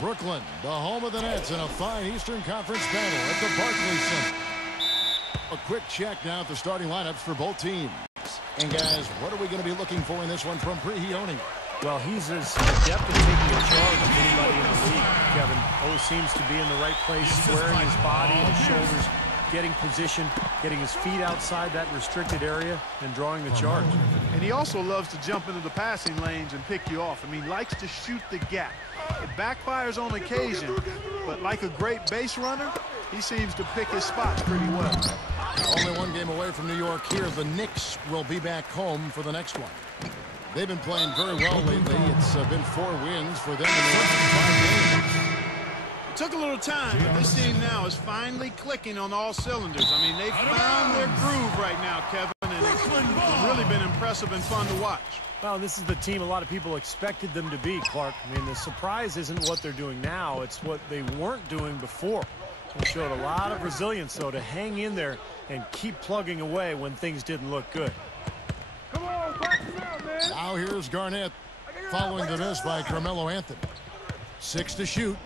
Brooklyn, the home of the Nets, in a fine Eastern Conference battle at the Barclays Center. A quick check now at the starting lineups for both teams. And guys, what are we going to be looking for in this one from Prihioni? Well, he's as adept at taking a charge as anybody in the league, Kevin. Always seems to be in the right place, squaring his body and his shoulders, getting position, getting his feet outside that restricted area, and drawing the charge. And he also loves to jump into the passing lanes and pick you off. I mean, likes to shoot the gap. It backfires on occasion, but like a great base runner, he seems to pick his spots pretty well. Only one game away from New York here. The Knicks will be back home for the next one. They've been playing very well lately. It's been 4 wins for them in the last 5 games. It took a little time, but this team now is finally clicking on all cylinders. I mean, they've found their groove right now, Kevin, and it's really been impressive and fun to watch. Well, this is the team a lot of people expected them to be, Clark. I mean, the surprise isn't what they're doing now. It's what they weren't doing before. They showed a lot of resilience, though, to hang in there and keep plugging away when things didn't look good. Come on, practice out, man. Now here's Garnett following the miss by Carmelo Anthony. 6 to shoot.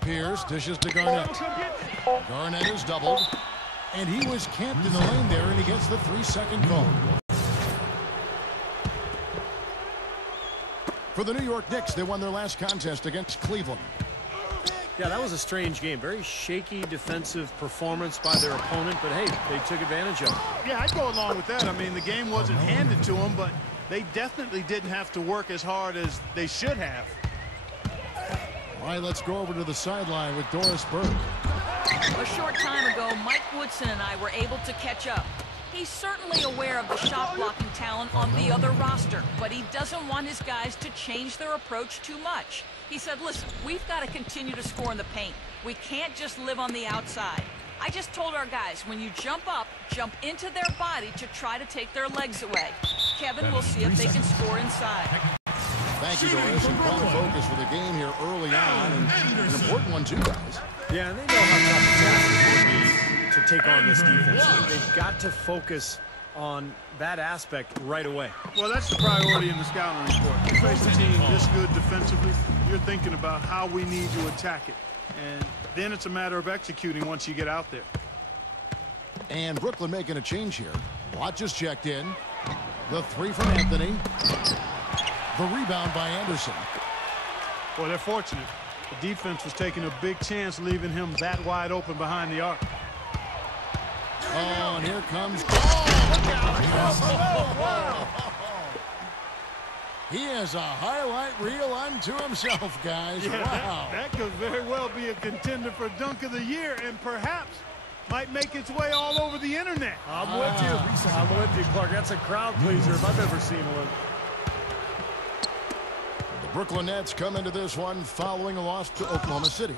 Pierce dishes to Garnett. Garnett is doubled. And he was camped in the lane there, and he gets the 3-second call. For the New York Knicks, they won their last contest against Cleveland. Yeah, that was a strange game. Very shaky defensive performance by their opponent, but hey, they took advantage of it. Yeah, I'd go along with that. I mean, the game wasn't handed to them, but they definitely didn't have to work as hard as they should have. All right, let's go over to the sideline with Doris Burke. A short time ago, Mike Woodson and I were able to catch up. He's certainly aware of the shot-blocking talent on the other roster, but he doesn't want his guys to change their approach too much. He said, listen, we've got to continue to score in the paint. We can't just live on the outside. I just told our guys, when you jump up, jump into their body to try to take their legs away. Kevin will see if they can score inside. Thank you, Doris. And quite a focus for the game here early on, and an important one too, guys. Yeah, and they know how tough the task is going to be to take on this defense. They've got to focus on that aspect right away. Well, that's the priority in the scouting report. You face a team this good defensively, you're thinking about how we need to attack it. And then it's a matter of executing once you get out there. And Brooklyn making a change here. Watt just checked in. The 3 from Anthony. The rebound by Anderson. Well, they're fortunate. The defense was taking a big chance, leaving him that wide open behind the arc. Oh, and here comes. Oh, look out. He has a highlight reel unto himself, guys. Yeah, wow. That could very well be a contender for Dunk of the Year, and perhaps might make its way all over the internet. I'm with you. I'm with you, Clark. That's a crowd pleaser if I've ever seen one. The Brooklyn Nets come into this one following a loss to Oklahoma City.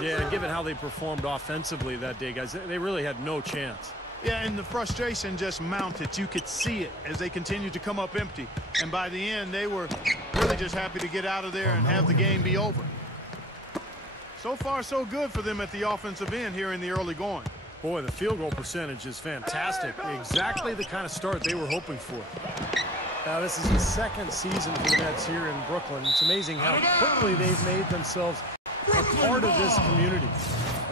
Yeah, given how they performed offensively that day, guys, they really had no chance. Yeah, and the frustration just mounted. You could see it as they continued to come up empty. And by the end, they were really just happy to get out of there and have the game be over. So far, so good for them at the offensive end here in the early going. Boy, the field goal percentage is fantastic. Exactly the kind of start they were hoping for. Now, this is the 2nd season for the Nets here in Brooklyn. It's amazing how quickly they've made themselves a part of this community.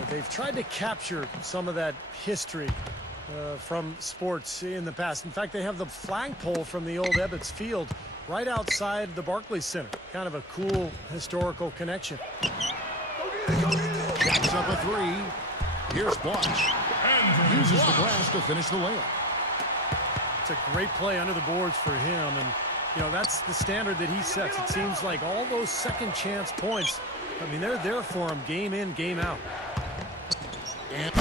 They've tried to capture some of that history from sports in the past. In fact, they have the flagpole from the old Ebbets Field right outside the Barclays Center. Kind of a cool historical connection. Jacks up a 3. Here's Blanche. Uses the glass to finish the layup. It's a great play under the boards for him, and you know that's the standard that he sets. It seems like all those second chance points, I mean, they're there for him game in, game out. And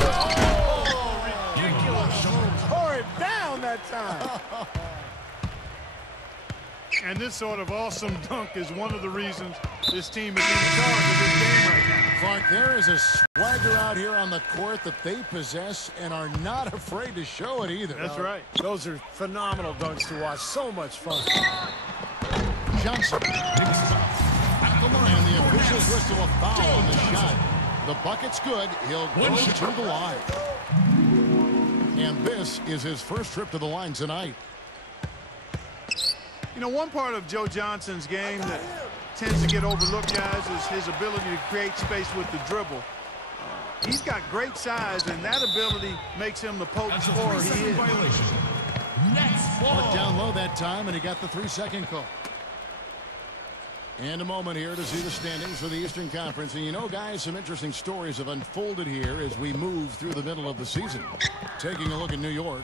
Ridiculous. Tore it down that time. And this sort of awesome dunk is one of the reasons this team is in charge of this game right now. Clark, there is a swagger out here on the court that they possess and are not afraid to show it either. That's right. Those are phenomenal dunks to watch. So much fun. Johnson at the line, and the officials whistle a foul on the shot. The bucket's good. He'll go to the line. And this is his first trip to the line tonight. You know, one part of Joe Johnson's game that tends to get overlooked, guys, is his ability to create space with the dribble. He's got great size, and that ability makes him the potent scorer he is. Marked down low that time, and he got the 3-second call. And a moment here to see the standings for the Eastern Conference. And you know, guys, some interesting stories have unfolded here as we move through the middle of the season. Taking a look at New York.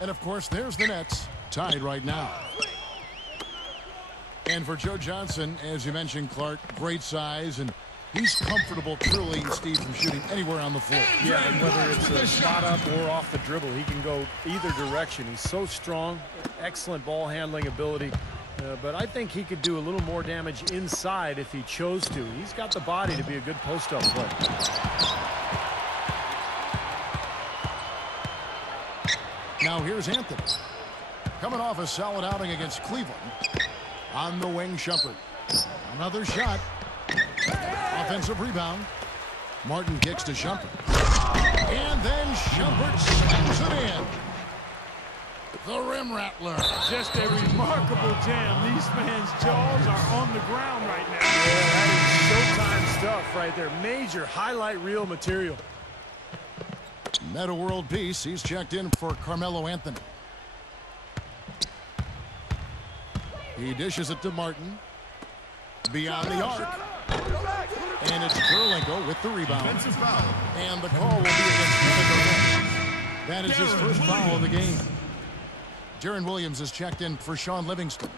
And, of course, there's the Nets, tied right now. And for Joe Johnson, as you mentioned, Clark, great size, and he's comfortable, truly, Steve, from shooting anywhere on the floor. Yeah, and whether it's a spot up or off the dribble, he can go either direction. He's so strong, excellent ball handling ability. But I think he could do a little more damage inside if he chose to. He's got the body to be a good post-up player. Now here's Anthony. Coming off a solid outing against Cleveland. On the wing, Shumpert. Another shot. Offensive rebound. Martin kicks to Shumpert. And then Shumpert slams it in. The rim rattler. Just a remarkable jam. These fans' jaws are on the ground right now. Yeah, that is Showtime stuff right there. Major highlight reel material. Meta world peace. He's checked in for Carmelo Anthony. He dishes it to Martin. Beyond the arc. And it's Kirilenko with the rebound. And the call will be against Kevin. That is his first foul of the game. Deron Williams is checked in for Sean Livingston.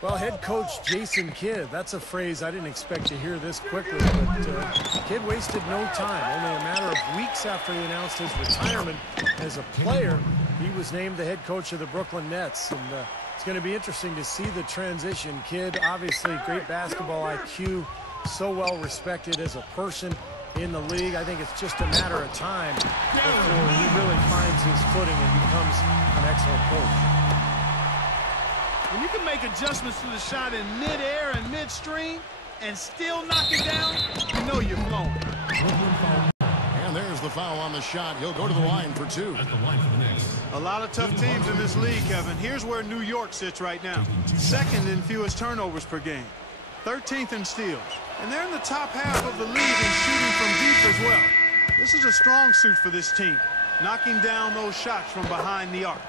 Well, head coach Jason Kidd, that's a phrase I didn't expect to hear this quickly, but Kidd wasted no time. Only a matter of weeks after he announced his retirement as a player, he was named the head coach of the Brooklyn Nets. And it's going to be interesting to see the transition. Kidd, obviously, great basketball IQ, so well respected as a person in the league. I think it's just a matter of time before he really finds his footing and becomes an excellent coach. When you can make adjustments to the shot in midair and midstream and still knock it down, you know you're flowing. And there's the foul on the shot. He'll go to the line for two. A lot of tough teams in this league, Kevin. Here's where New York sits right now. Second in fewest turnovers per game. 13th in steals. And they're in the top half of the league in shooting from deep as well. This is a strong suit for this team, knocking down those shots from behind the arc.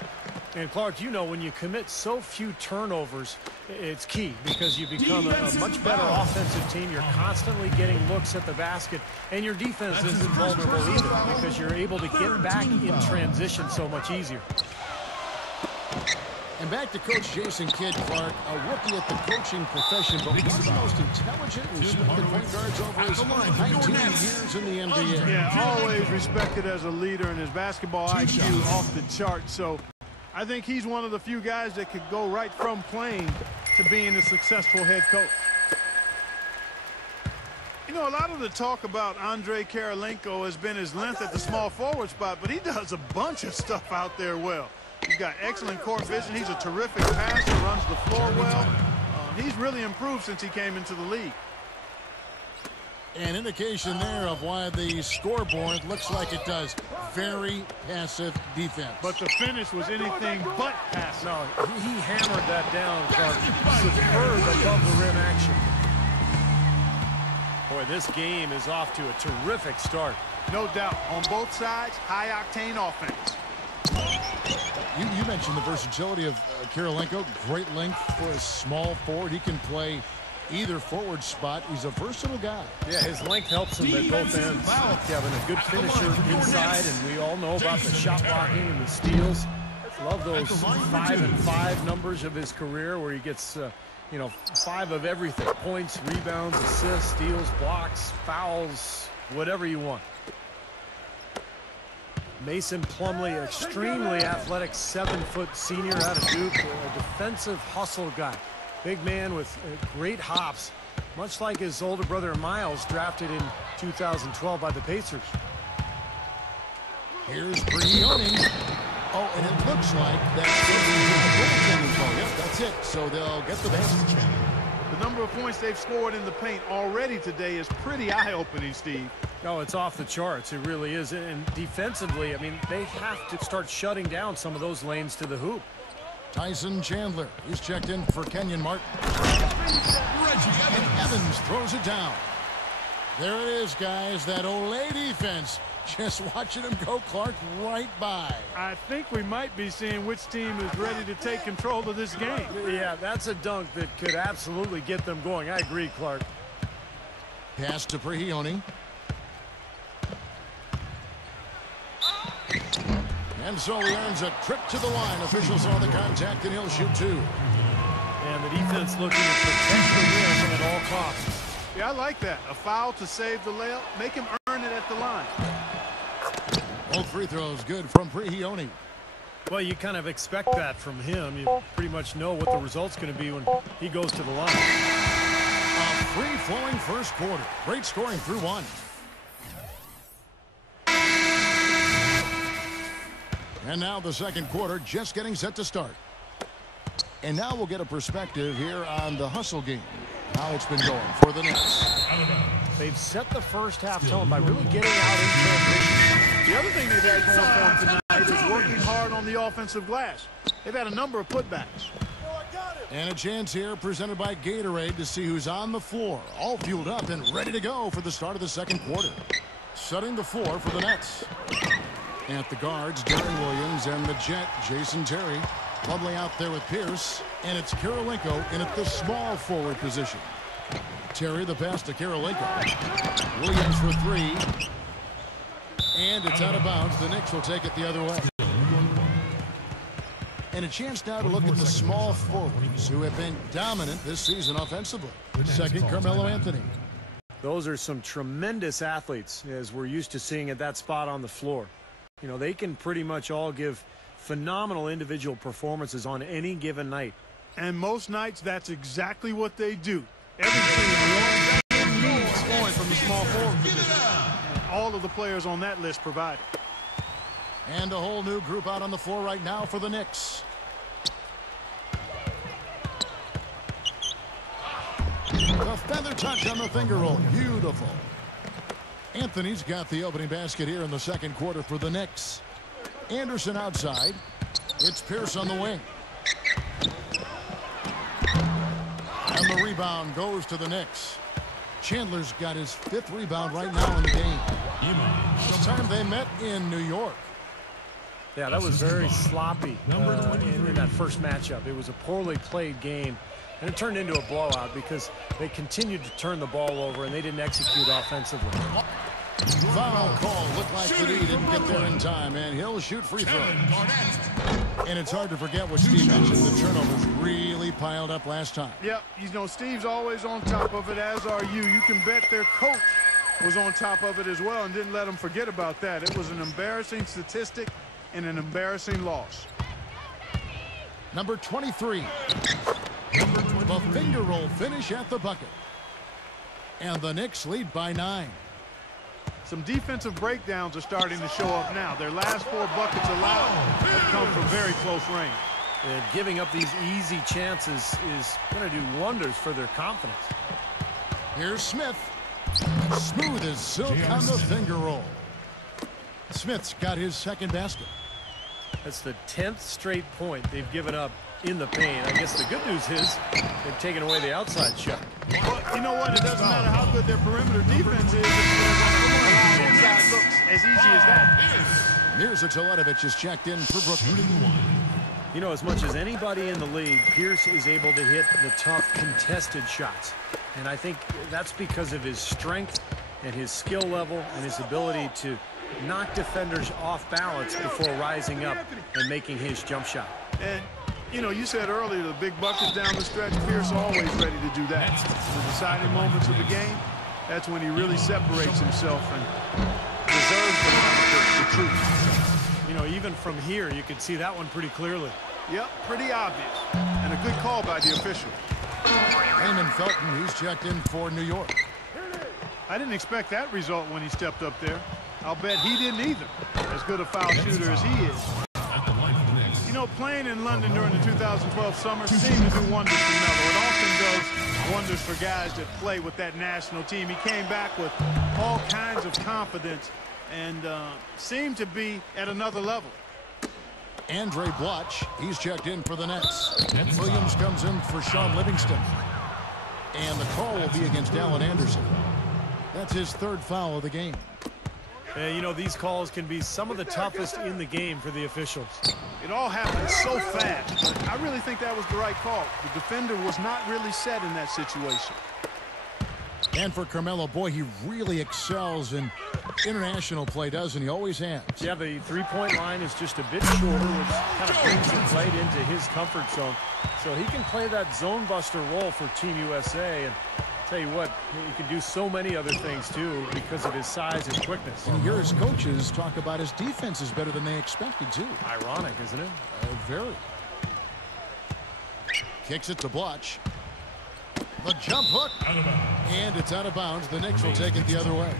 And Clark, you know, when you commit so few turnovers, it's key because you become a much better offensive team. You're constantly getting looks at the basket, and your defense isn't vulnerable either because you're able to get back in transition so much easier. And back to Coach Jason Kidd, Clark, a rookie at the coaching profession, but one of the most intelligent, respected point guards over his 19 years in the NBA. Yeah, always respected as a leader, and his basketball IQ off the chart. So I think he's one of the few guys that could go right from playing to being a successful head coach. You know, a lot of the talk about Andre Kirilenko has been his length at the small forward spot, but he does a bunch of stuff out there well. He's got excellent court vision. He's a terrific passer, runs the floor well. He's really improved since he came into the league. An indication there of why the scoreboard looks like it does. Very passive defense. But the finish was anything but passive. No, he hammered that down, Clark. Superb above the rim action. Boy, this game is off to a terrific start. No doubt. On both sides, high-octane offense. You mentioned the versatility of Kirilenko. Great length for a small forward. He can play either forward spot. He's a versatile guy. Yeah, his length helps him at both ends. Kevin, a good finisher inside, and we all know about the shot blocking and the steals. Love those 5-and-5 numbers of his career where he gets, you know, 5 of everything. Points, rebounds, assists, steals, blocks, fouls, whatever you want. Mason Plumlee, extremely athletic 7-foot senior out of Duke, a defensive hustle guy. Big man with great hops, much like his older brother Miles, drafted in 2012 by the Pacers. Here's Brioni. Oh, and it looks like that's goaltending. Yep, that's it. So they'll get the basket. The number of points they've scored in the paint already today is pretty eye-opening, Steve. Oh, it's off the charts. It really is. And defensively, I mean, they have to start shutting down some of those lanes to the hoop. Tyson Chandler. He's checked in for Kenyon Martin. And Evans throws it down. There it is, guys. That Olay defense. Just watching him go, Clark, right by. I think we might be seeing which team is ready to take control of this game. Yeah, that's a dunk that could absolutely get them going. I agree, Clark. Pass to Prehioni. And so he earns a trip to the line. Officials saw the contact, and he'll shoot two. And the defense looking to protect the rim at all costs. Yeah, I like that. A foul to save the layup. Make him earn it at the line. Both free throws good from Prehioni. Well, you kind of expect that from him. You pretty much know what the result's going to be when he goes to the line. A free-flowing first quarter. Great scoring through one. And now the second quarter just getting set to start. And now we'll get a perspective here on the hustle game. How it's been going for the Knicks. They've set the first half tone by really getting out in transition. The other thing they've had going for them tonight is working hard on the offensive glass. They've had a number of putbacks. And a chance here presented by Gatorade to see who's on the floor. All fueled up and ready to go for the start of the second quarter. Setting the floor for the Nets. At the guards, Darren Williams, and the Jet, Jason Terry. Lovely out there with Pierce, and it's Karolinko in at the small forward position. Terry the pass to Karolinko. Williams for three. And it's out of bounds. The Knicks will take it the other way. And a chance now to look at the small forwards who have been dominant this season offensively. Second, Carmelo Anthony. Those are some tremendous athletes, as we're used to seeing at that spot on the floor. You know, they can pretty much all give phenomenal individual performances on any given night. And most nights, that's exactly what they do. Every team needs scoring from the small forward position. And all of the players on that list provide it. And a whole new group out on the floor right now for the Knicks. The feather touch on the finger roll. Beautiful. Anthony's got the opening basket here in the second quarter for the Knicks. Anderson outside. It's Pierce on the wing. And the rebound goes to the Knicks. Chandler's got his fifth rebound right now in the game. This time they met in New York. Yeah, that was very sloppy in that first matchup. It was a poorly played game, and it turned into a blowout because they continued to turn the ball over and they didn't execute offensively. Foul call. Looked like the D didn't get there in time, and he'll shoot free throws. And it's hard to forget what Steve mentioned. The turnovers really piled up last time. Yep, you know, Steve's always on top of it, as are you. You can bet their coach was on top of it as well and didn't let them forget about that. It was an embarrassing statistic and an embarrassing loss. Number 23. The finger roll finish at the bucket. And the Knicks lead by 9. Some defensive breakdowns are starting to show up now. Their last 4 buckets allowed have come from very close range. And giving up these easy chances is going to do wonders for their confidence. Here's Smith. Smooth as silk on the finger roll. Smith's got his second basket. That's the 10th straight point they've given up in the paint. I guess the good news is they've taken away the outside shot. Well, you know what? It doesn't matter how good their perimeter defense is if they're going to allow inside looks as easy as that. Mirza Teletovic is checked in for Brooklyn. You know, as much as anybody in the league, Pierce is able to hit the tough contested shots. And I think that's because of his strength and his skill level and his ability to knock defenders off balance before rising up and making his jump shot. And, you know, you said earlier the big buckets down the stretch, Pierce always ready to do that. The deciding moments of the game, that's when he really separates himself and deserves the truth. You know, even from here, you could see that one pretty clearly. Yep, pretty obvious. And a good call by the official. Raymond Felton, he's checked in for New York. I didn't expect that result when he stepped up there. I'll bet he didn't either, as good a foul shooter as he is. You know, playing in London during the 2012 summer seemed to do wonders for Melo. It often does wonders for guys that play with that national team. He came back with all kinds of confidence and seemed to be at another level. Andre Blutch, he's checked in for the Nets. Williams comes in for Sean Livingston. And the call will be against Alan Anderson. That's his third foul of the game. And, you know, these calls can be some of the toughest in the game for the officials. It all happened so fast, but I really think that was the right call. The defender was not really set in that situation. And for Carmelo, boy, he really excels in international play, doesn't he? Always has. Yeah, the three-point line is just a bit shorter, which kind of brings the play into his comfort zone. So he can play that zone buster role for Team USA. And tell you what, he can do so many other things, too, because of his size and quickness. And you hear his coaches talk about his defense is better than they expected, too. Ironic, isn't it? Very. Kicks it to Blutch. The jump hook. And it's out of bounds. The Knicks will take it the other way.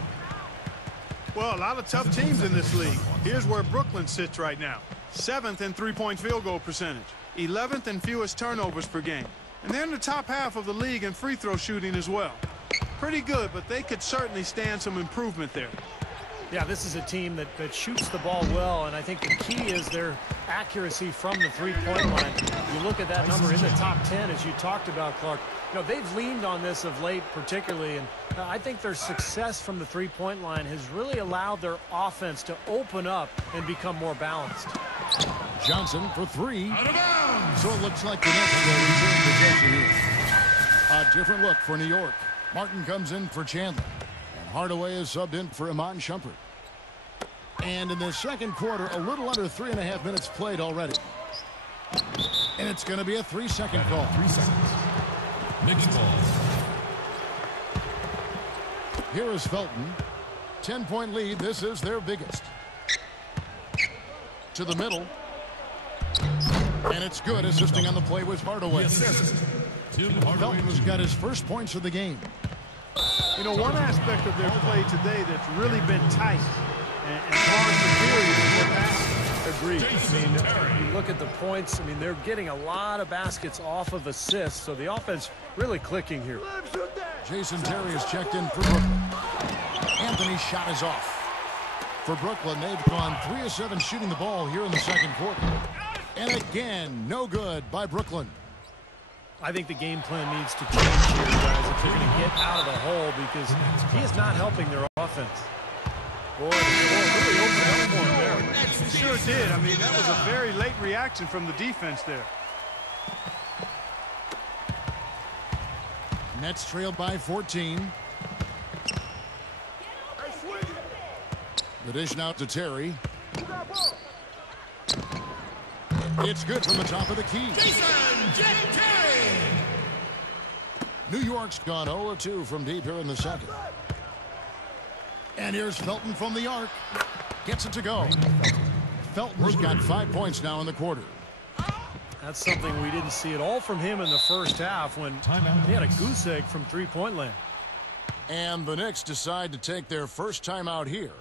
Well, a lot of tough teams in this league. Here's where Brooklyn sits right now. 7th in three-point field goal percentage. 11th in fewest turnovers per game. And they're in the top half of the league in free throw shooting as well. Pretty good, but they could certainly stand some improvement there. Yeah, this is a team that shoots the ball well, and I think the key is their accuracy from the three-point line. You look at that number in the top 10, as you talked about, Clark. You know, they've leaned on this of late particularly, and I think their success from the three-point line has really allowed their offense to open up and become more balanced. Johnson for three. So it looks like the Nets will return possession here. A different look for New York. Martin comes in for Chandler. And Hardaway is subbed in for Iman Shumpert. And in the second quarter, a little under 3.5 minutes played already. And it's going to be a 3-second call. 3 seconds. Knicks ball. Here is Felton. 10-point lead. This is their biggest. To the middle. And it's good. Assisting on the play with Hardaway. Felton's got his first points of the game. You know, one aspect of their play today that's really been tight and hard to Agreed. I mean, you look at the points. I mean, they're getting a lot of baskets off of assists, so the offense really clicking here. Jason Terry is checked in for Brooklyn. Anthony's shot is off. For Brooklyn, they've gone 3 of 7 shooting the ball here in the second quarter. And again, no good by Brooklyn. I think the game plan needs to change here, guys, if they're going to get out of the hole, because he is not helping their offense. Boy, really opened up for him there. He sure did. I mean, that was a very late reaction from the defense there. Nets trailed by 14. The dish now to Terry. It's good from the top of the key. New York's gone 0-2 from deep here in the second. And here's Felton from the arc. Gets it to go. Felton's got 5 points now in the quarter. That's something we didn't see at all from him in the first half when he had a goose egg from three-point land. And the Knicks decide to take their first timeout here.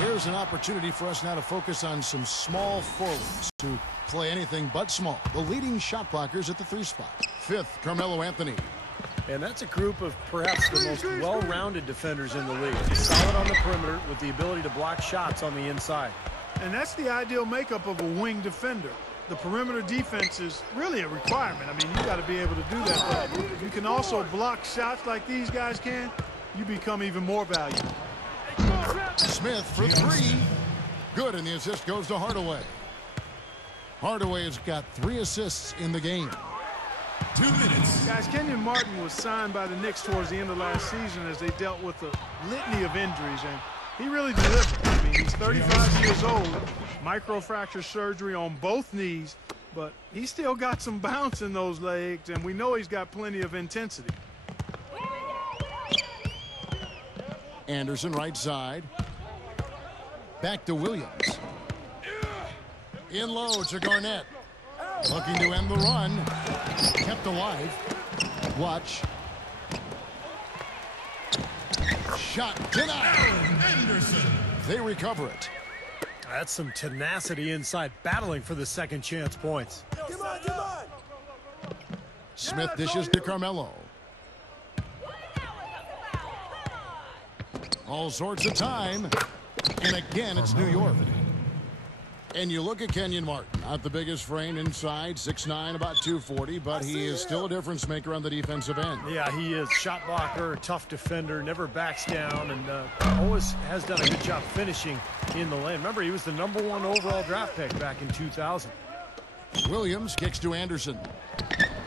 Here's an opportunity for us now to focus on some small forwards to play anything but small. The leading shot blockers at the 3 spot. 5th, Carmelo Anthony. And that's a group of perhaps the most well-rounded defenders in the league. Solid on the perimeter with the ability to block shots on the inside. And that's the ideal makeup of a wing defender. The perimeter defense is really a requirement. I mean, you got to be able to do that. But if you can also block shots like these guys can, you become even more valuable. Smith for 3. Good, and the assist goes to Hardaway. Hardaway has got 3 assists in the game. 2 minutes. Guys, Kenyon Martin was signed by the Knicks towards the end of last season as they dealt with a litany of injuries, and he really delivered. I mean, he's 35 years old, microfracture surgery on both knees, but he's still got some bounce in those legs, and we know he's got plenty of intensity. Anderson right side. Back to Williams. In low to Garnett. Looking to end the run. Kept alive. Watch. Shot denied. Anderson. They recover it. That's some tenacity inside, battling for the second chance points. Come on, come on. Smith dishes to Carmelo. All sorts of time. And again, it's New York. And you look at Kenyon Martin, not the biggest frame inside, 6'9", about 240, but he is still a difference maker on the defensive end. Yeah, he is. Shot blocker, tough defender, never backs down, and always has done a good job finishing in the lane. Remember, he was the #1 overall draft pick back in 2000. Williams kicks to Anderson.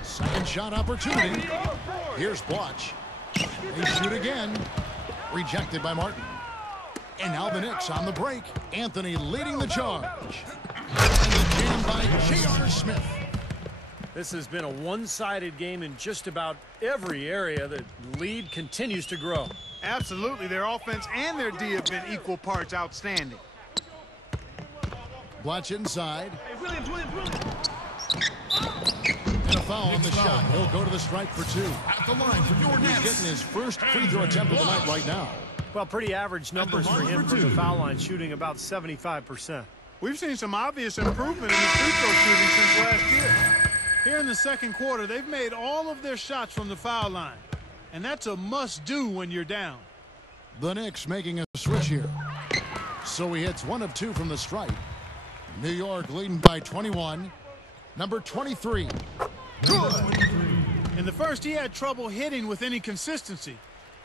Second shot opportunity. Here's Blotch. They shoot again. Rejected by Martin. And now the Knicks on the break. Anthony leading the charge. And the jam by J.R. Smith. This has been a one-sided game in just about every area. The lead continues to grow. Absolutely. Their offense and their D have been equal parts outstanding. Blotch inside. And a foul on the shot. He'll go to the stripe for 2. At the line for your He's Nets. getting his first free throw attempt of the night right now. Well, pretty average numbers for him from the foul line, shooting about 75%. We've seen some obvious improvement in the free throw shooting since last year. Here in the second quarter, they've made all of their shots from the foul line. And that's a must-do when you're down. The Knicks making a switch here. So he hits 1 of 2 from the stripe. New York leading by 21. Number 23. Good. In the first, he had trouble hitting with any consistency.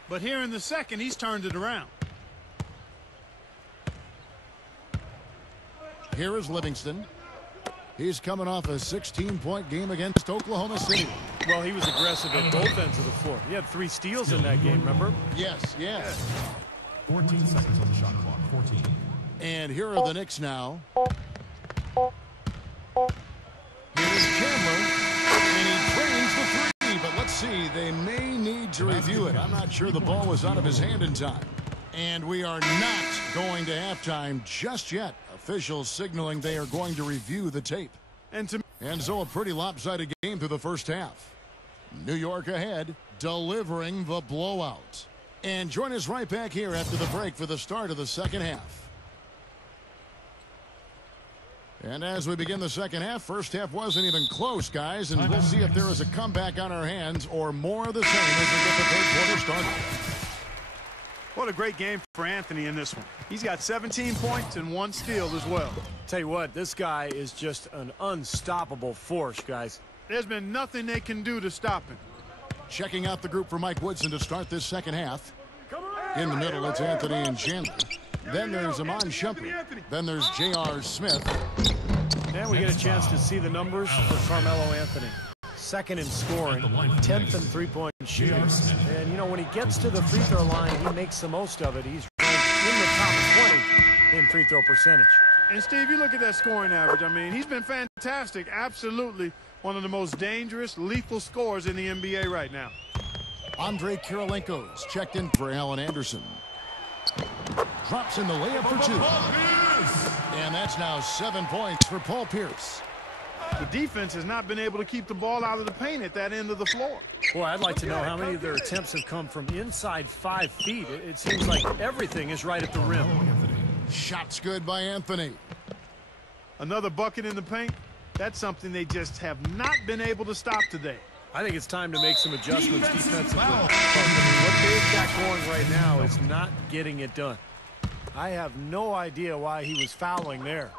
But here in the second, he's turned it around. Here is Livingston. He's coming off a 16-point game against Oklahoma City. Well, he was aggressive at both ends of the floor. He had 3 steals in that game, remember? Yes. 14 seconds on the shot clock. 14. And here are the Knicks now. Here is Chandler. And he trains the 3, but let's see. They may need to review it. I'm not sure the ball was out of his hand in time. And we are not going to halftime just yet. Officials signaling they are going to review the tape. And so a pretty lopsided game through the first half. New York ahead, delivering the blowout. And join us right back here after the break for the start of the second half. And as we begin the second half, first half wasn't even close, guys. And we'll see if there is a comeback on our hands or more of the same as we get the third quarter started. What a great game for Anthony in this one. He's got 17 points and 1 steal as well. Tell you what, this guy is just an unstoppable force, guys. There's been nothing they can do to stop him. Checking out the group for Mike Woodson to start this second half. In the middle, it's Anthony and Chandler. Then there's Amon Shumpert. Then there's J.R. Smith. And we get a chance to see the numbers for Carmelo Anthony. Second in scoring, 10th in three-point shooting. And, you know, when he gets to the free throw line, he makes the most of it. He's ranked in the top 20 in free throw percentage. And, Steve, you look at that scoring average. I mean, he's been fantastic. Absolutely one of the most dangerous, lethal scorers in the NBA right now. Andre Kirilenko's checked in for Allen Anderson. Drops in the layup for 2. And that's now 7 points for Paul Pierce. The defense has not been able to keep the ball out of the paint at that end of the floor. Boy, I'd like to know how many of their attempts have come from inside 5 feet. It seems like everything is right at the rim. Shots good by Anthony. Another bucket in the paint. That's something they just have not been able to stop today. I think it's time to make some adjustments defensively. What they've got going right now is not getting it done. I have no idea why he was fouling there.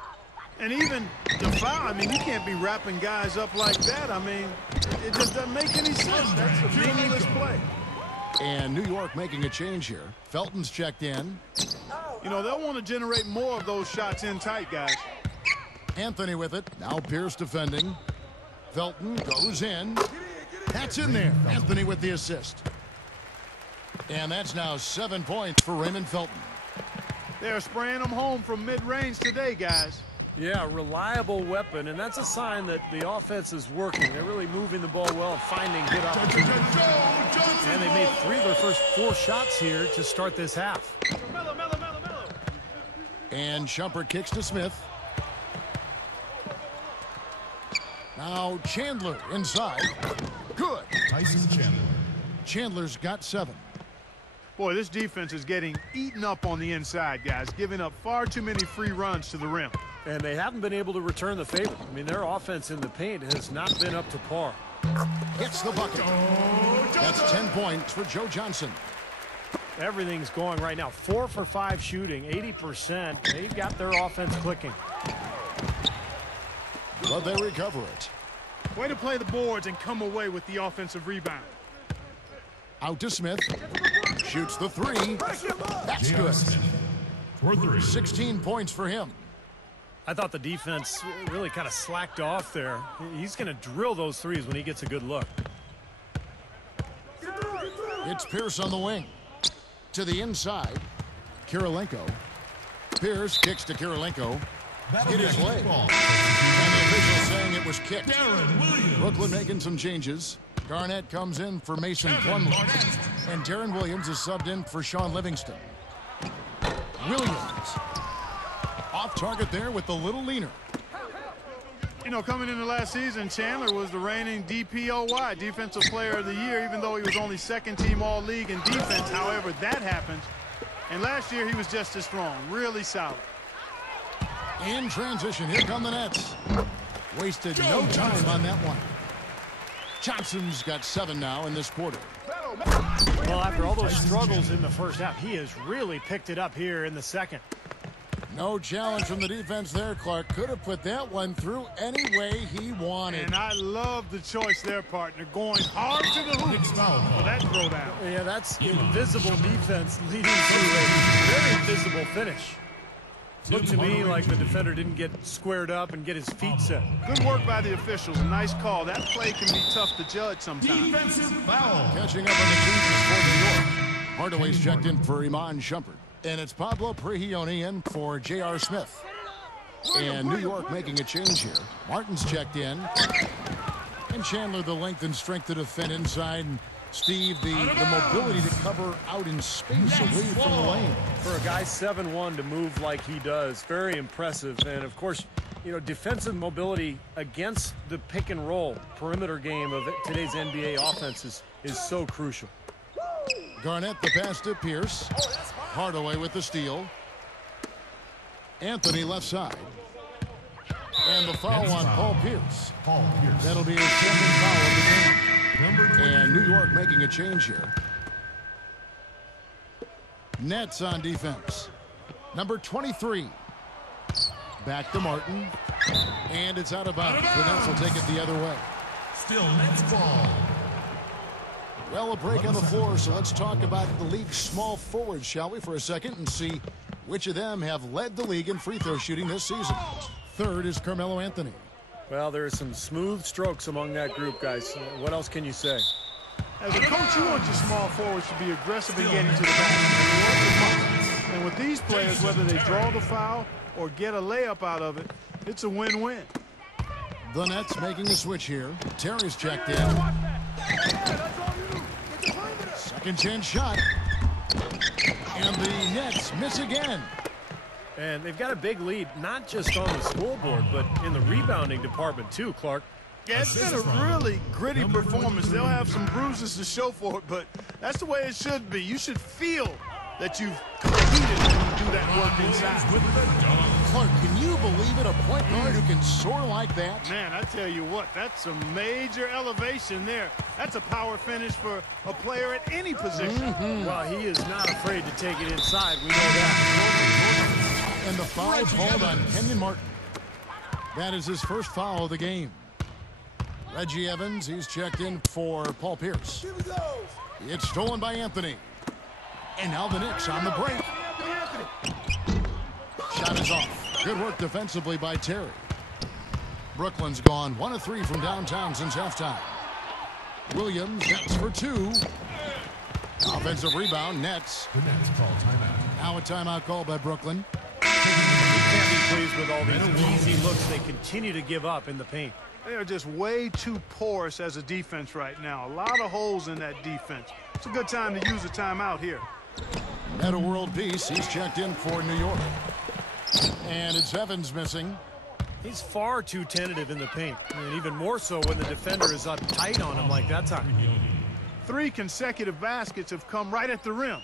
And even the foul, I mean, you can't be wrapping guys up like that. I mean, it just doesn't make any sense. That's a meaningless play. And New York making a change here. Felton's checked in. You know, they'll want to generate more of those shots in tight, guys. Anthony with it. Now Pierce defending. Felton goes in. That's in there. Anthony with the assist. And that's now 7 points for Raymond Felton. They're spraying them home from mid-range today, guys. Yeah, reliable weapon, and that's a sign that the offense is working. They're really moving the ball well and finding good opportunities. And they made 3 of their first 4 shots here to start this half. And Shumpert kicks to Smith. Now Chandler inside. Good. Tyson Chandler. Chandler's got 7. Boy, this defense is getting eaten up on the inside, guys, giving up far too many free runs to the rim. And they haven't been able to return the favor. I mean, their offense in the paint has not been up to par. Gets the bucket. That's 10 points for Joe Johnson. Everything's going right now. 4 for 5 shooting, 80%. They've got their offense clicking. But they recover it. Way to play the boards and come away with the offensive rebound. Out to Smith. Shoots the 3. That's good. For 3. 16 points for him. I thought the defense really kind of slacked off there. He's going to drill those threes when he gets a good look. It's Pierce on the wing. To the inside. Kirilenko. Pierce kicks to Kirilenko. Hit his leg. And the official saying it was kicked. Brooklyn making some changes. Garnett comes in for Mason Plumlee. And Darren Williams is subbed in for Sean Livingston. Williams. Off target there with the little leaner. You know, coming into last season, Chandler was the reigning DPOY, Defensive Player of the Year, even though he was only second-team All-League in defense. However, that happens. And last year, he was just as strong. Really solid. In transition, here come the Nets. Wasted no time on that one. Johnson's got 7 now in this quarter. Well, after all those struggles in the first half, he has really picked it up here in the second. No challenge from the defense there, Clark. Could have put that one through any way he wanted. And I love the choice there, partner. Going hard to the hoop for that throwdown. Yeah, that's invisible defense leading to a very visible finish. Looked to me like the defender didn't get squared up and get his feet set. Good work by the officials. A nice call. That play can be tough to judge sometimes. Defensive foul. Catching up on the changes for New York. Hardaway's checked in for Iman Shumpert. And it's Pablo Prigioni in for J.R. Smith. And New York making a change here. Martin's checked in. And Chandler the length and strength to defend inside. And Steve, the mobility to cover out in space away from the lane. For a guy 7'1" to move like he does, very impressive. And, of course, you know, defensive mobility against the pick and roll perimeter game of today's NBA offense is so crucial. Garnett the pass to Pierce. Hardaway with the steal. Anthony left side. And the foul on Paul Pierce. That'll be his 7th foul of the game. And New York making a change here. Nets on defense. Number 23. Back to Martin. And it's out of bounds. The Nets will take it the other way. Still Nets ball. Well, a break on the floor, so let's talk about the league's small forwards, shall we, for a second, and see which of them have led the league in free throw shooting this season. Third is Carmelo Anthony. Well, there are some smooth strokes among that group, guys. What else can you say? As a coach, you want your small forwards to be aggressive in getting to the basket. And with these players, whether they draw the foul or get a layup out of it, it's a win-win. The Nets making a switch here. Terry's checked in. Second chance shot. And the Nets miss again. And they've got a big lead, not just on the scoreboard, but in the rebounding department too, Clark. Yeah, it's been a really gritty performance. They'll have some bruises to show for it, but that's the way it should be. You should feel that you've competed when you do that work inside. Clark, can you believe it? A point guard who can soar like that? Man, I tell you what, that's a major elevation there. That's a power finish for a player at any position. Well, he is not afraid to take it inside. We know that. And the foul called on Kenyon Martin. That is his first foul of the game. Reggie Evans, he's checked in for Paul Pierce. It's stolen by Anthony. And now the Knicks on the break. Shot is off. Good work defensively by Terry. Brooklyn's gone 1 of 3 from downtown since halftime. Williams, that's for 2. Offensive rebound, Nets. The Nets call timeout. Now a timeout call by Brooklyn. You can't be pleased with all these easy looks they continue to give up in the paint. They are just way too porous as a defense right now. A lot of holes in that defense. It's a good time to use a timeout here. At a world peace, he's checked in for New York. And it's Evans missing. He's far too tentative in the paint. I mean, even more so when the defender is up tight on him like that time. 3 consecutive baskets have come right at the rim.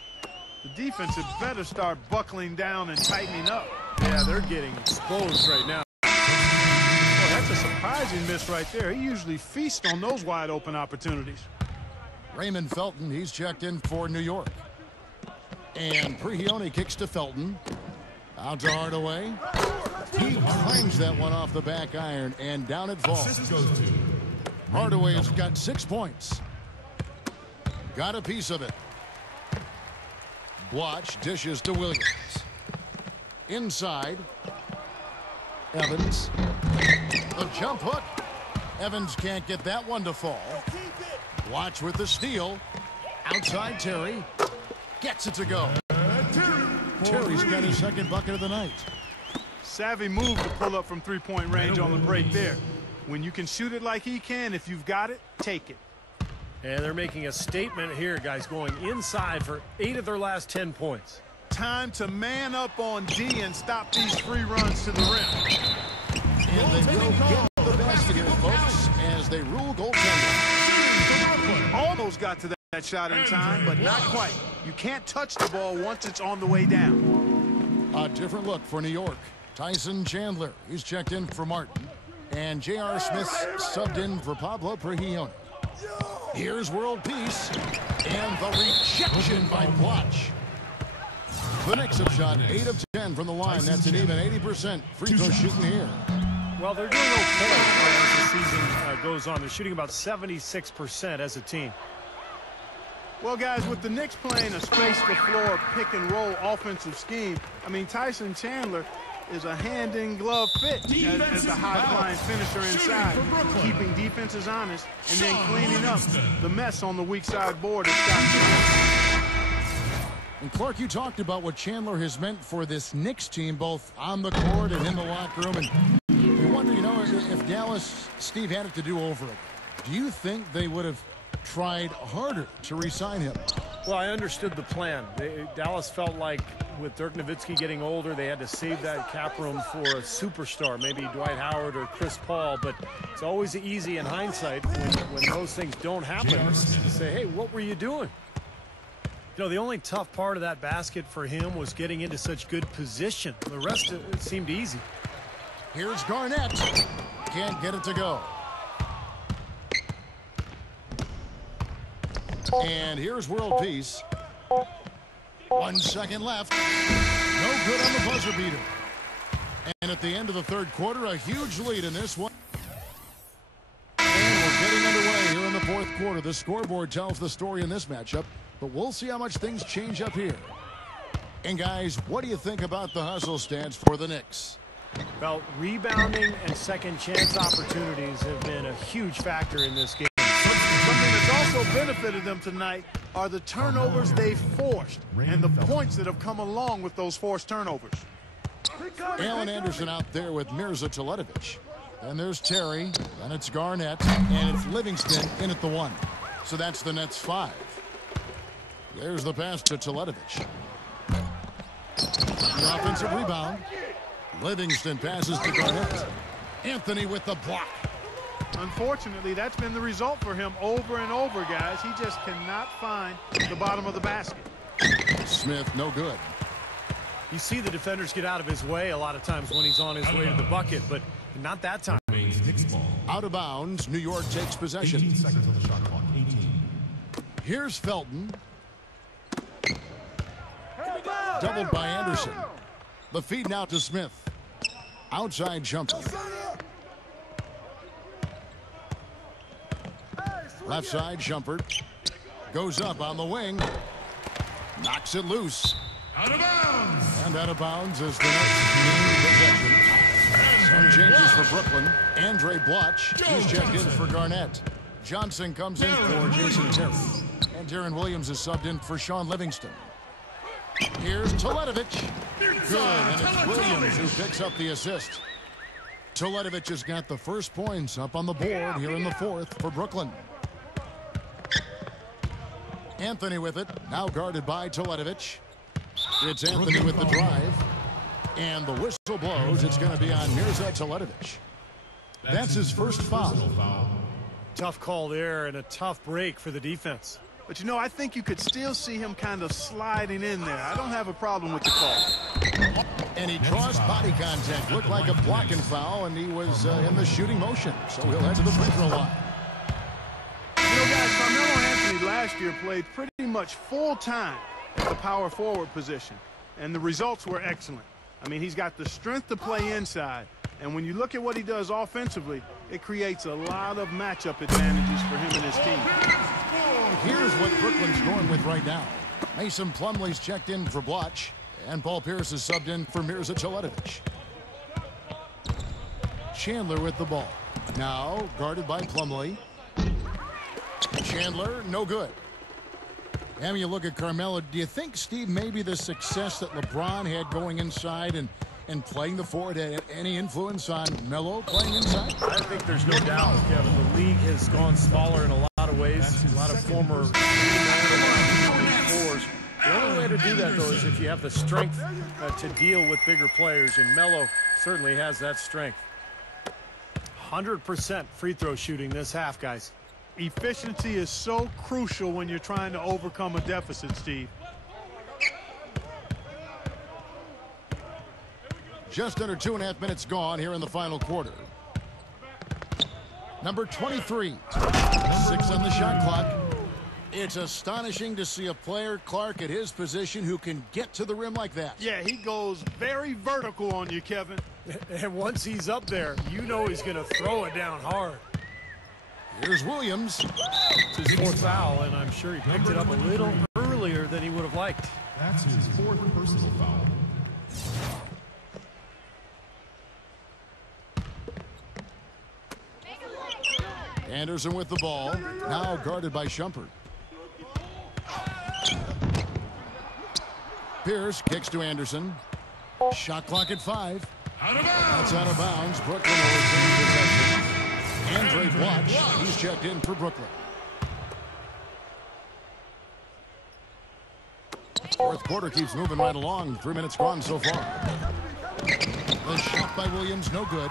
The defense had better start buckling down and tightening up. Yeah, they're getting exposed right now. Well, that's a surprising miss right there. He usually feasts on those wide open opportunities. Raymond Felton, he's checked in for New York. And Prigioni kicks to Felton. Out to Hardaway. He clangs that one off the back iron, and down it falls. Hardaway has got 6 points. Got a piece of it. Blotch dishes to Williams. Inside. Evans. The jump hook. Evans can't get that one to fall. Blotch with the steal. Outside Terry. Gets it to go. Terry's got his second bucket of the night. Savvy move to pull up from three-point range on the break there. When you can shoot it like he can, if you've got it, take it. And they're making a statement here, guys, going inside for 8 of their last 10 points. Time to man up on D and stop these free runs to the rim. And they will get the basket here, folks, as they rule goaltender. Almost got to that shot in time, but not quite. You can't touch the ball once it's on the way down. A different look for New York. Tyson Chandler, he's checked in for Martin. And J.R. Smith subbed in for Pablo Prigioni. Here's world peace. And the rejection by Blotch. The Knicks have shot 8 of 10 from the line. That's an even 80% free throw shooting here. Well, they're doing okay as the season goes on. They're shooting about 76% as a team. Well, guys, with the Knicks playing a space-the-floor pick-and-roll offensive scheme, I mean, Tyson Chandler is a hand-in-glove fit as the high-flying finisher inside, keeping defenses honest and then cleaning up the mess on the weak side board. And Clark, you talked about what Chandler has meant for this Knicks team, both on the court and in the locker room. And you wonder, you know, if Dallas, Steve had it to do over it, do you think they would have tried harder to re-sign him? Well, I understood the plan. Dallas felt like with Dirk Nowitzki getting older, they had to save that cap room for a superstar, maybe Dwight Howard or Chris Paul. But it's always easy in hindsight when those things don't happen to say, hey, what were you doing? You know, the only tough part of that basket for him was getting into such good position. The rest of it seemed easy. Here's Garnett. Can't get it to go. And here's world peace. 1 second left. No good on the buzzer beater. And at the end of the third quarter, a huge lead in this one. And we're getting underway here in the fourth quarter. The scoreboard tells the story in this matchup, but we'll see how much things change up here. And guys, what do you think about the hustle stats for the Knicks? Well, rebounding and second chance opportunities have been a huge factor in this game. Something that's also benefited them tonight are the turnovers they forced and the points that have come along with those forced turnovers. Allen Anderson out there with Mirza Teletovic. And there's Terry, and it's Garnett, and it's Livingston in at the 1. So that's the Nets 5. There's the pass to Teletovic. The offensive rebound. Livingston passes to Garnett. Anthony with the block. Unfortunately, that's been the result for him over and over, guys. He just cannot find the bottom of the basket. Smith, no good. You see the defenders get out of his way a lot of times when he's on his way to the bucket, but not that time. Out of bounds, New York takes possession. 18 seconds on the shot clock. 18. Here's Felton. Doubled by Anderson. The feed now to Smith. Outside jumper. Left side jumper. Goes up on the wing. Knocks it loose. Out of bounds. And out of bounds is the next game possession. Some changes for Brooklyn. Andre Blotch. He's checked in for Garnett. Johnson comes in for Jason Terry. And Darren Williams is subbed in for Sean Livingston. Here's Teletovic. Good, and it's Williams who picks up the assist. Teletovic has got the first points up on the board here in the fourth for Brooklyn. Anthony with it, now guarded by Teletovic. It's Anthony with the drive. And the whistle blows. It's going to be on Mirza Teletovic. That's his first foul. Tough call there and a tough break for the defense. But, you know, I think you could still see him kind of sliding in there. I don't have a problem with the call. And he draws body contact. Looked like a blocking foul, and he was in the shooting motion. So he'll head to the free throw line. You know, guys, Carmelo Anthony last year played pretty much full-time at the power forward position, and the results were excellent. I mean, he's got the strength to play inside, and when you look at what he does offensively, it creates a lot of matchup advantages for him and his team. Here's what Brooklyn's going with right now. Mason Plumlee's checked in for Blotch, and Paul Pierce is subbed in for Mirza Teletovic. Chandler with the ball. Now guarded by Plumlee. Chandler, no good. And you look at Carmelo, do you think, Steve, maybe the success that LeBron had going inside and playing the forward had any influence on Melo playing inside? I think there's no doubt, Kevin. The league has gone smaller in a lot of ways. A lot of former forwards. The only way to do that, though, is if you have the strength to deal with bigger players, and Melo certainly has that strength. 100% free throw shooting this half, guys. Efficiency is so crucial when you're trying to overcome a deficit, Steve. Just under 2.5 minutes gone here in the final quarter. Number 23. 6 on the shot clock. It's astonishing to see a player, Clark, at his position who can get to the rim like that. Yeah, he goes very vertical on you, Kevin. And once he's up there, you know he's going to throw it down hard. Here's Williams. It's his fourth foul, and I'm sure he picked it up a little earlier than he would have liked. That's his fourth personal foul. Anderson with the ball, now guarded by Shumpert. Pierce kicks to Anderson. Shot clock at 5. That's out of bounds. Brooklyn will retain possession. Andre Blotch, he's checked in for Brooklyn. Fourth quarter keeps moving right along. 3 minutes gone so far. The shot by Williams, no good.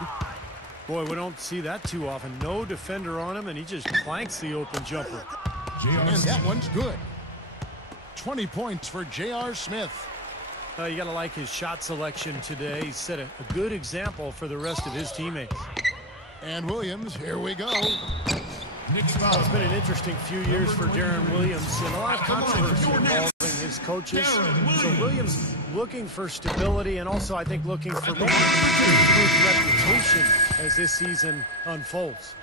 Boy, we don't see that too often. No defender on him, and he just clanks the open jumper. And that one's good. 20 points for J.R. Smith. You got to like his shot selection today. He set a good example for the rest of his teammates. And Williams, here we go. It's been an interesting few years for Darren Williams, and a lot of controversy involving his coaches. So Williams looking for stability, and also I think looking for maybe improved reputation as this season unfolds.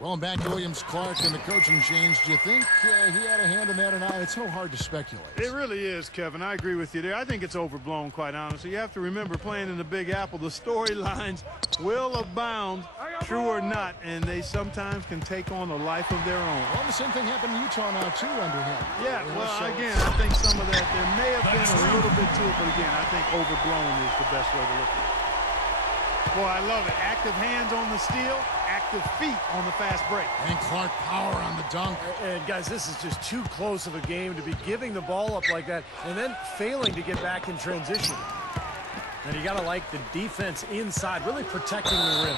Well, back to Williams, Clark, and the coaching change. Do you think he had a hand in that or not? It's so hard to speculate. It really is, Kevin. I agree with you there. I think it's overblown, quite honestly. You have to remember, playing in the Big Apple, the storylines will abound, true or not, and they sometimes can take on a life of their own. Well, the same thing happened in Utah now, too, under him. Yeah, well, again, I think some of that, there may have been a little bit to it, but again, I think overblown is the best way to look at it. Boy, I love it. Active hands on the steal, active feet on the fast break. And Clark power on the dunk. And guys, this is just too close of a game to be giving the ball up like that and then failing to get back in transition. And you got to like the defense inside, really protecting the rim.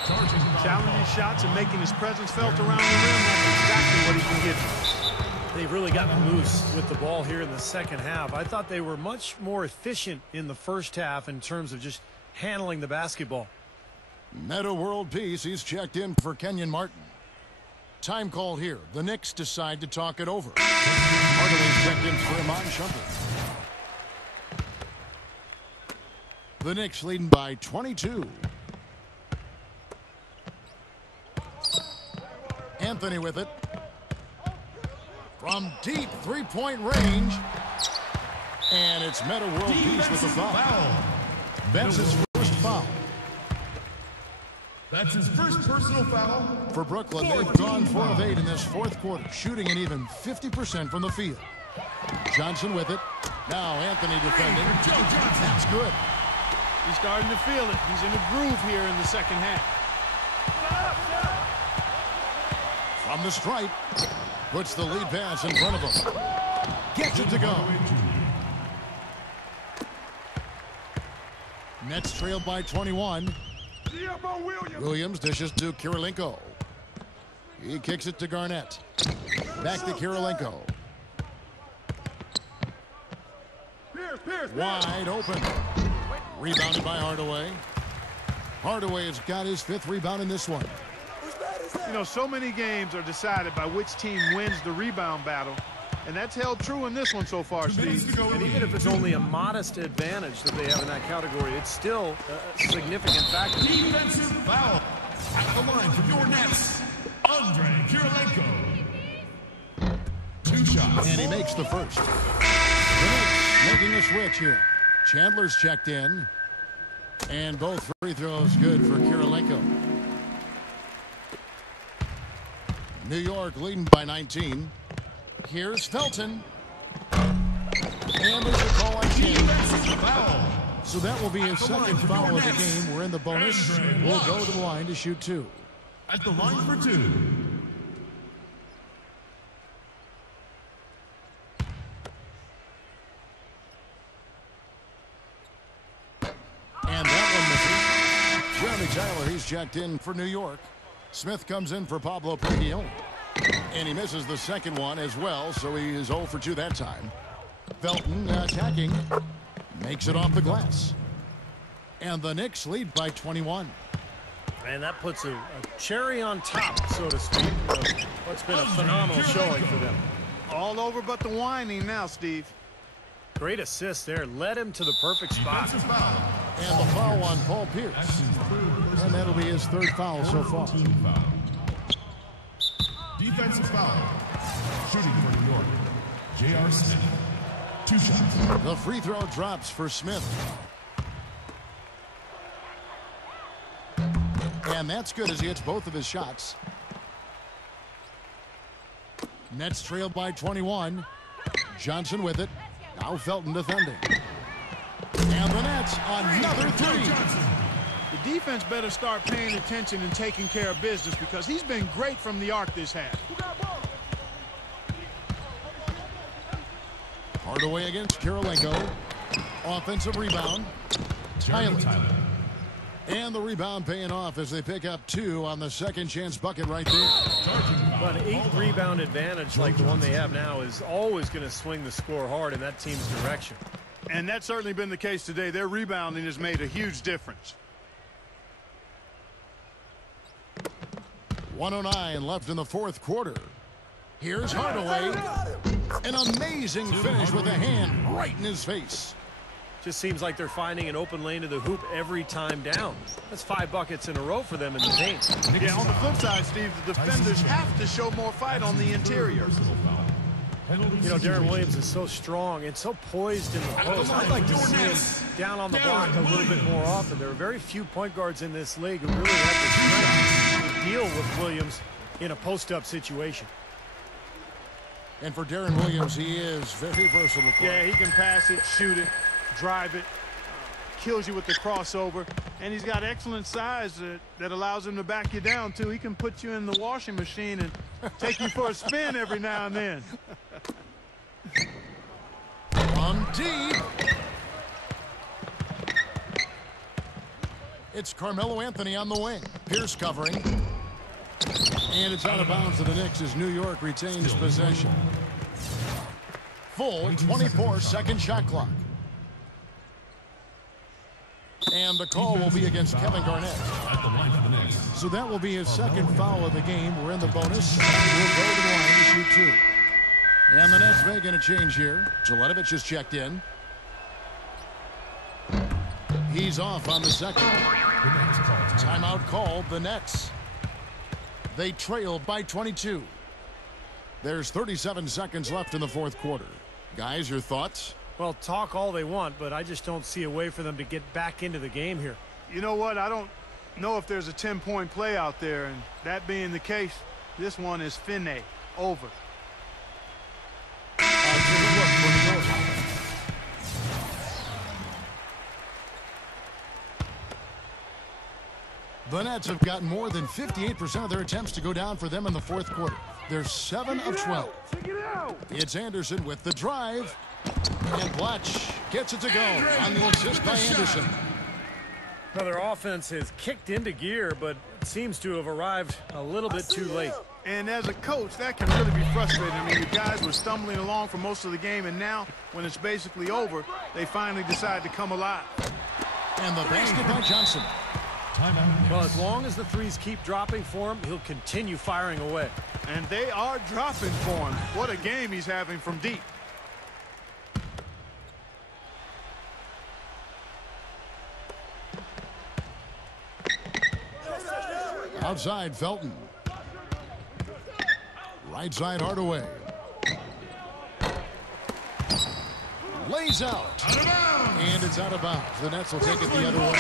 Challenging shots and making his presence felt around the rim. That's exactly what he can give you. They've really gotten loose with the ball here in the second half. I thought they were much more efficient in the first half in terms of just handling the basketball. Meta World Peace, he's checked in for Kenyon Martin. Time call here. The Knicks decide to talk it over. Hardaway's checked in for Iman Shumpert. The Knicks leading by 22. Anthony with it. From deep three-point range. And it's Meta World Peace with the foul. That's his first foul. That's his first personal foul. For Brooklyn, they've gone 4 of 8 in this fourth quarter, shooting an even 50% from the field. Johnson with it. Now Anthony defending. That's good. He's starting to feel it. He's in a groove here in the second half. From the stripe, puts the lead pass in front of him. Gets it to go. Nets trail by 21. Williams dishes to Kirilenko. He kicks it to Garnett. Back to Kirilenko. Wide open. Rebounded by Hardaway. Hardaway has got his 5th rebound in this one. You know, so many games are decided by which team wins the rebound battle. And that's held true in this one so far, Steve. And even if it's only a modest advantage that they have in that category, it's still a significant factor. Defensive foul at the line for your Nets, Andre Kirilenko. 2 shots. And he makes the first. The Knicks making a switch here. Chandler's checked in. And both free throws good for Kirilenko. New York leading by 19. Here's Felton. And there's a call on Chandler. So that will be his second foul of the game. We're in the bonus. We'll go to the line to shoot 2. At the line for 2. And that one misses. Jeremy Tyler, he's checked in for New York. Smith comes in for Pablo Prigio. And he misses the second one as well, so he is 0 for 2 that time. Felton attacking. Makes it off the glass. And the Knicks lead by 21. And that puts a cherry on top, so to speak, of what's been a phenomenal showing for them. All over but the whining now, Steve. Great assist there. Led him to the perfect spot. Defensive foul. And the foul on Paul Pierce. And that'll be his 3rd foul so far. Defensive foul. Shooting for New York, J.R. Smith. 2 shots. The free throw drops for Smith. And that's good as he hits both of his shots. Nets trail by 21. Johnson with it. Now Felton defending. And the Nets another 3. The defense better start paying attention and taking care of business because he's been great from the arc this half. Hardaway against Kirilenko. Offensive rebound. Tyler. And the rebound paying off as they pick up 2 on the second chance bucket right there. But an 8 rebound advantage like the one they have now is always going to swing the score hard in that team's direction. And that's certainly been the case today. Their rebounding has made a huge difference. 1:09 left in the 4th quarter. Here's Hardaway. An amazing finish with a hand right in his face. Just seems like they're finding an open lane to the hoop every time down. That's 5 buckets in a row for them in the paint. Yeah, on the flip side, Steve, the defenders have to show more fight on the interior. You know, Darren Williams is so strong and so poised in the post. I'd like to see him down on the block a little bit more often. There are very few point guards in this league who really have the strength to deal with Williams in a post-up situation. And for Darren Williams, he is very versatile. Yeah, he can pass it, shoot it, drive it, kills you with the crossover, and he's got excellent size that allows him to back you down, too. He can put you in the washing machine and take you for a spin every now and then. From deep. It's Carmelo Anthony on the wing. Pierce covering. And it's out of bounds to the Knicks as New York retains possession. Full 24-second shot clock. And the call will be against Kevin Garnett. At the line for the Knicks. So that will be his second foul of the game. We're in the bonus. We'll go to the line to shoot 2. And the Nets making a change here. Jeletovic is checked in. He's off on the second. Timeout called the Nets. They trail by 22. There's 37 seconds left in the 4th quarter. Guys, your thoughts? Well, talk all they want, but I just don't see a way for them to get back into the game here. You know what? I don't know if there's a 10-point play out there, and that being the case, this one is finne, over. The Nets have gotten more than 58% of their attempts to go down for them in the 4th quarter. They're 7 of 12. It's Anderson with the drive. And Blatch gets it to go on the assist by Anderson. Well, their offense has kicked into gear, but it seems to have arrived a little bit too late. And as a coach, that can really be frustrating. I mean, the guys were stumbling along for most of the game, and now, when it's basically over, they finally decide to come alive. And the basket by Johnson. Well, as long as the threes keep dropping for him, he'll continue firing away. And they are dropping for him. What a game he's having from deep. Outside, Felton. Right side, Hardaway. Lays out. And it's out of bounds. The Nets will take it the other way.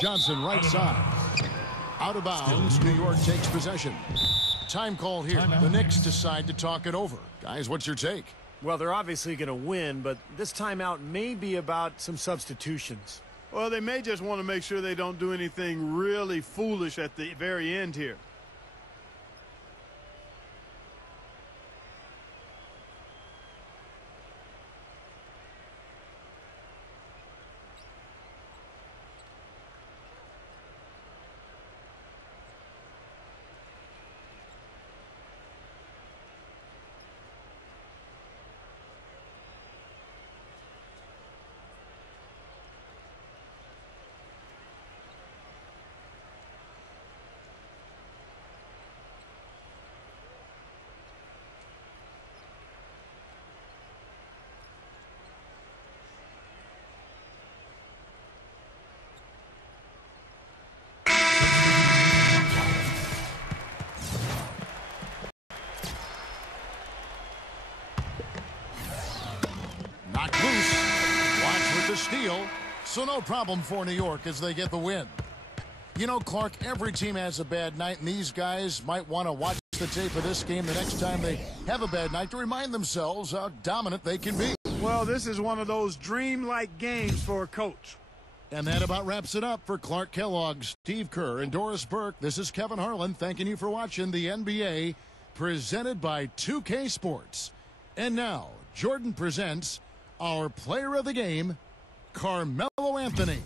Johnson, right side. Out of bounds. New York takes possession. Time call here. The Knicks decide to talk it over. Guys, what's your take? Well, they're obviously going to win, but this timeout may be about some substitutions. Well, they may just want to make sure they don't do anything really foolish at the very end here. Knocked loose. Watch with the steal. So no problem for New York as they get the win. You know, Clark, every team has a bad night, and these guys might want to watch the tape of this game the next time they have a bad night to remind themselves how dominant they can be. Well, this is one of those dream-like games for a coach. And that about wraps it up for Clark Kellogg, Steve Kerr, and Doris Burke. This is Kevin Harlan thanking you for watching the NBA presented by 2K Sports. And now, Jordan presents our player of the game, Carmelo Anthony.